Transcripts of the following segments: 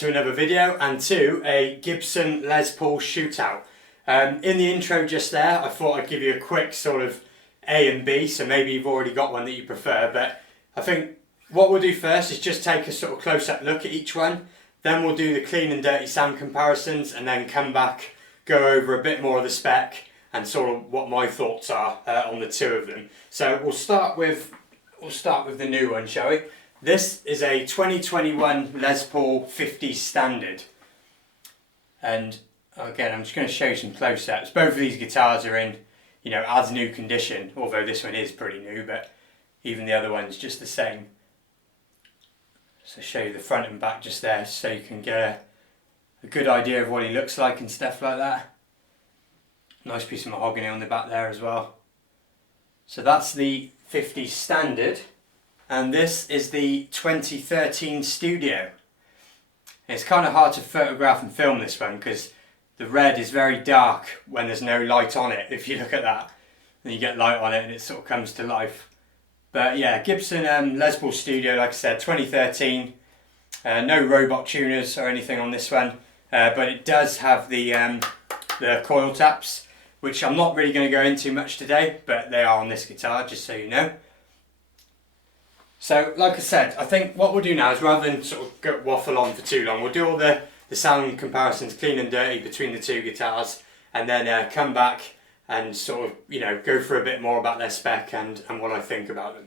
to another video, and to a Gibson Les Paul shootout. In the intro just there, I thought I'd give you a quick sort of A and B, so maybe you've already got one that you prefer, but I think what we'll do first is just take a sort of close-up look at each one, then we'll do the clean and dirty sound comparisons, and then come back, go over a bit more of the spec and sort of what my thoughts are on the two of them. So we'll start with the new one, shall we? This is a 2021 Les Paul 50 Standard, and again I'm just going to show you some close-ups. Both of these guitars are in, you know, as new condition, although this one is pretty new, but even the other one's just the same. So show you the front and back just there, so you can get a good idea of what he looks like and stuff like that. Nice piece of mahogany on the back there as well. So that's the 50 Standard, and this is the 2013 Studio. It's kind of hard to photograph and film this one because the red is very dark when there's no light on it. If you look at that, then you get light on it and it sort of comes to life. But yeah, Gibson Les Paul Studio, like I said, 2013. No robot tuners or anything on this one, but it does have the coil taps, which I'm not really going to go into much today, but they are on this guitar, just so you know. So, like I said, I think what we'll do now is, rather than sort of waffle on for too long, we'll do all the sound comparisons, clean and dirty, between the two guitars, and then come back and sort of, you know, go for a bit more about their spec and what I think about them.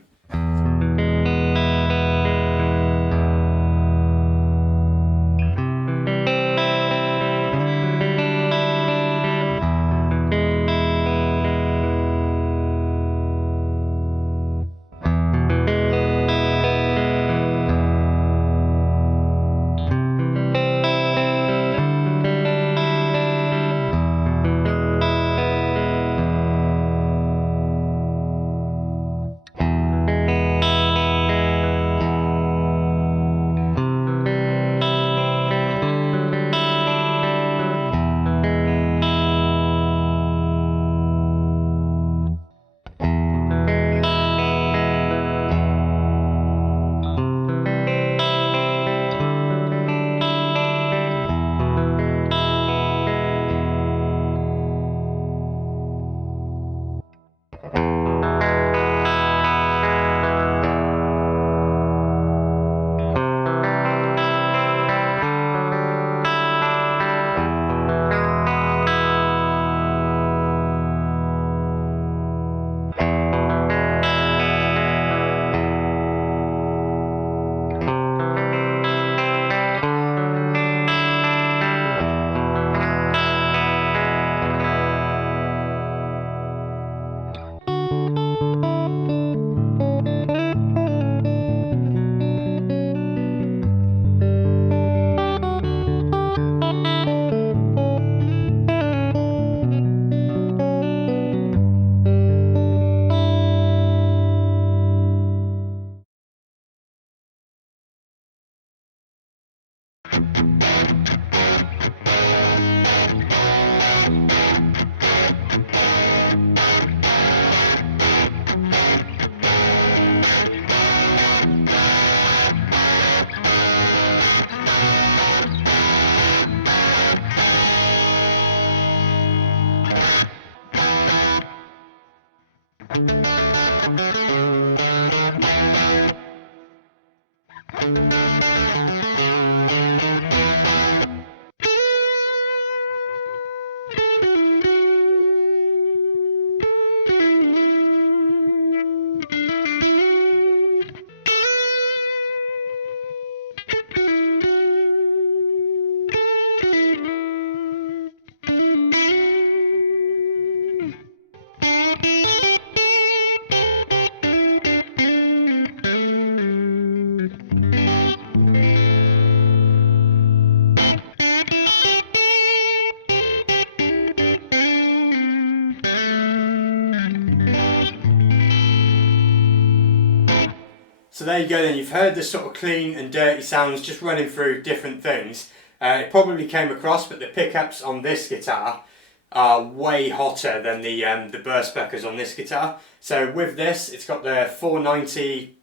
So there you go then, you've heard the sort of clean and dirty sounds just running through different things. It probably came across, but the pickups on this guitar are way hotter than the burst peckers on this guitar. So with this, it's got the 490T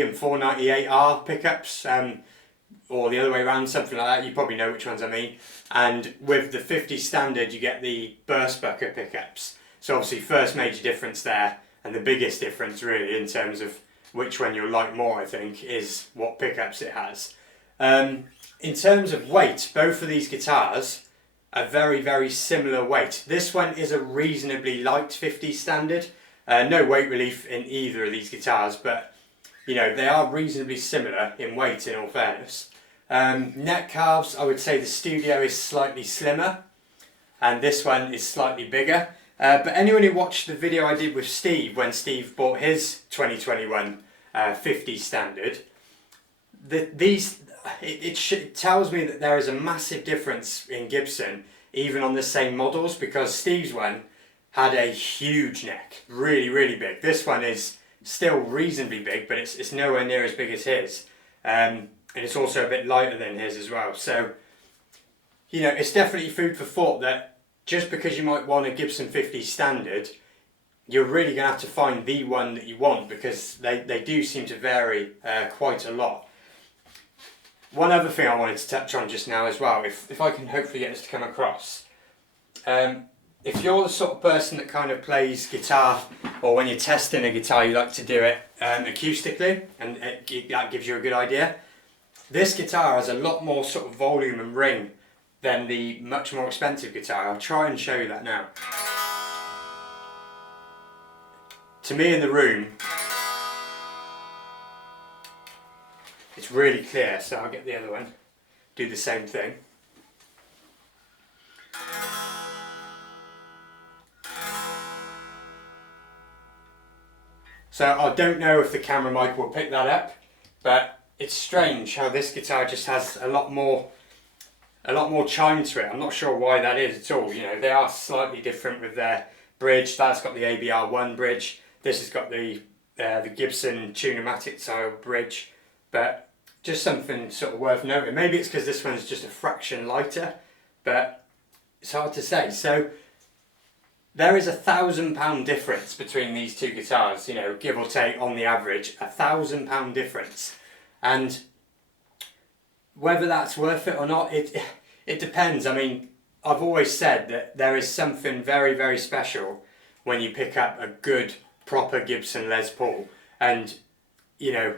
and 498R pickups, or the other way around, something like that. You probably know which ones I mean. And with the 50 standard, you get the burst bucker pickups. So obviously first major difference there, and the biggest difference really in terms of which one you'll like more, I think, is what pickups it has. In terms of weight, both of these guitars are very, very similar weight. This one is a reasonably light 50 standard. No weight relief in either of these guitars, but you know, they are reasonably similar in weight, in all fairness. Neck calves, I would say the Studio is slightly slimmer, and this one is slightly bigger. But anyone who watched the video I did with Steve, when Steve bought his 2021 50 standard, it tells me that there is a massive difference in Gibson, even on the same models, because Steve's one had a huge neck, really, really big. This one is still reasonably big, but it's nowhere near as big as his. And it's also a bit lighter than his as well. So, you know, it's definitely food for thought that just because you might want a Gibson 50 standard, you're really going to have to find the one that you want, because they do seem to vary quite a lot. One other thing I wanted to touch on just now as well, if I can hopefully get this to come across. If you're the sort of person that kind of plays guitar, or when you're testing a guitar you like to do it acoustically, and that gives you a good idea, this guitar has a lot more sort of volume and ring than the much more expensive guitar. I'll try and show you that now. To me in the room, it's really clear, so I'll get the other one, do the same thing. So I don't know if the camera mic will pick that up, but it's strange how this guitar just has a lot more chime to it. I'm not sure why that is at all. You know, they are slightly different with their bridge. That's got the ABR1 bridge. This has got the Gibson Tune-o-matic style bridge, but just something sort of worth noting. Maybe it's because this one's just a fraction lighter, but it's hard to say. So there is £1,000 difference between these two guitars, you know, give or take on the average, £1,000 difference. And whether that's worth it or not, it depends. I mean, I've always said that there is something very, very special when you pick up a good, proper Gibson Les Paul. And, you know,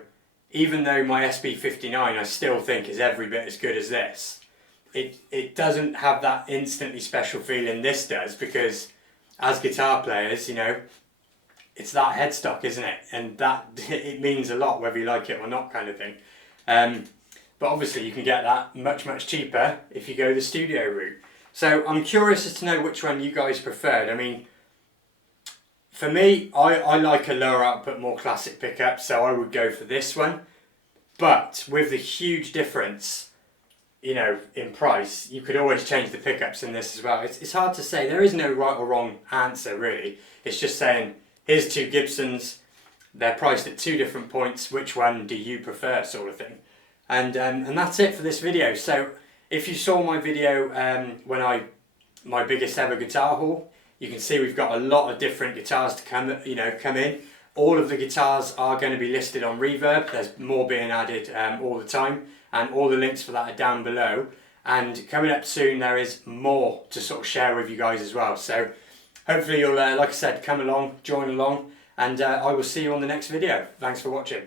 even though my SB59 I still think is every bit as good as this, it doesn't have that instantly special feeling this does, because as guitar players, you know, it's that headstock, isn't it? And that it means a lot whether you like it or not, kind of thing. But obviously you can get that much, much cheaper if you go the Studio route. So I'm curious as to know which one you guys preferred. I mean, for me, I like a lower output, more classic pickup, so I would go for this one. But with the huge difference, you know, in price, you could always change the pickups in this as well. It's hard to say. There is no right or wrong answer, really. It's just saying, here's two Gibsons, they're priced at two different points, which one do you prefer, sort of thing. And that's it for this video. So if you saw my video my biggest ever guitar haul, you can see we've got a lot of different guitars to come in. All of the guitars are going to be listed on Reverb. There's more being added all the time, and all the links for that are down below. And coming up soon, there is more to sort of share with you guys as well. So hopefully you'll, like I said, come along, join along, and I will see you on the next video. Thanks for watching.